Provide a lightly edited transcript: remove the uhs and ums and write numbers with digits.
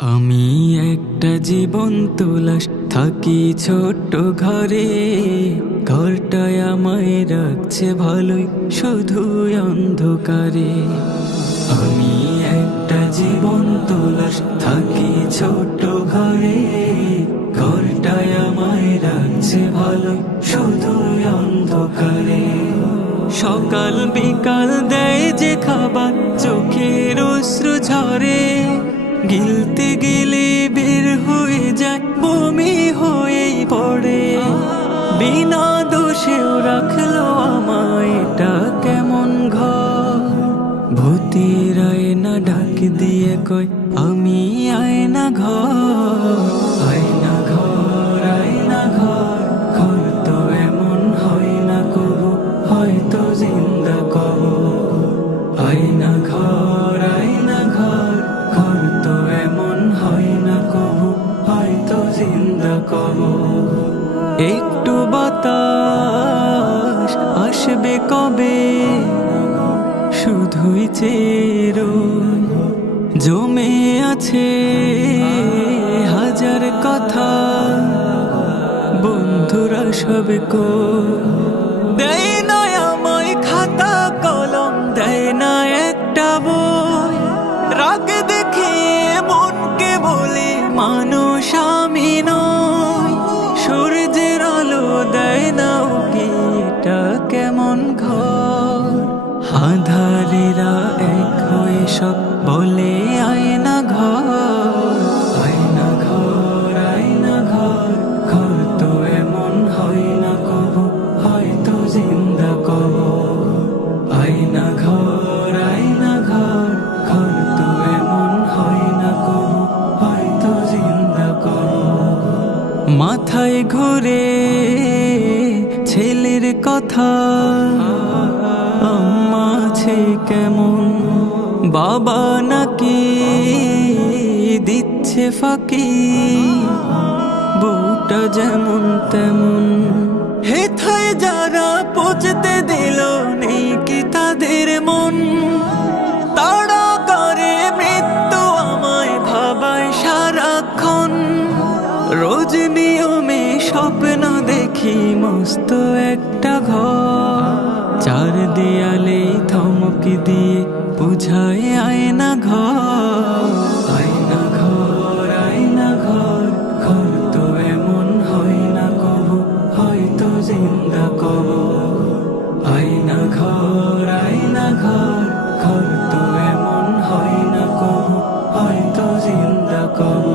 আমি একটা জীবন্ত লাশ, থাকি ছোট্ট ঘরে। ঘরটায় আমায় রাখছে ভালোই, শুধু অন্ধকারে। আমি একটা জীবন্ত লাশ, থাকি ছোট্ট ঘরে। ঘরটায় আমায় রাখছে ভালোই, শুধু অন্ধকারে। সকাল বিকাল দেয় যে খাবার, চোখের অশ্রু ঝরে। গিলতে গেলে বের হয়ে যায়, বমি হয়েই পড়ে। বিনা দোষেও রাখলো আমায়, এটা কেমন ঘর। ভূতের আয়না ডাক দিয়ে কয়, আমি আয়না ঘর। আয়না ঘর, আয়না ঘর, ঘর তো এমন হয় না কবু, হয়তো জিন্দা কবর। আয়না ঘর, আয়না ঘর, ঘর তো এমন হয় না কবু, হয়তো জিন্দা কবর। একটু বাতাস আসবে কবে, শুধুই চেরো জমে আছে হাজার কথা। বন্ধুরা সব কো দেয় না আমায় খাতা কলম, দেয় না একটা বই। রাগ দেখে মনকে বলে মানুষ আমি নই। সূর্যের আলো দেয় না ওকে, এটা কেমন ঘর। আঁধারেরা এক হয়ে সব বলে আয়না ঘর। আয়না ঘর, আয়না ঘর, ঘর তো এমন হয় না কবু, হয়তো জিন্দা কবর। আয়না ঘর, আয়না ঘর, ঘর তো এমন হয় না কবু, হয়তো জিন্দা কবর। মাথায় ঘুরে ছেলের কথা, আম্মা আছে কেমন, বাবা নাকি দিচ্ছে ফাঁকি। বউটা যেমন তেমন, হেথায় যারা পচতে দিল, নেই কি তাদের মন। তাড়া করে মৃত্যু আমায় ভাবায় সারাক্ষণ। রোজ নিয়মে স্বপ্ন দেখি মস্ত একটা ঘর। চার দেয়ালে ধমকি দিয়ে বুঝায় আয়না ঘর। আয়না ঘর, আয়না ঘর, ঘর তো এমন হয় না কবু, হয়তো জিন্দা কবর। আয়না ঘর, আয়না ঘর, ঘর তো এমন হয় না কবু, হয়তো জিন্দা কবর।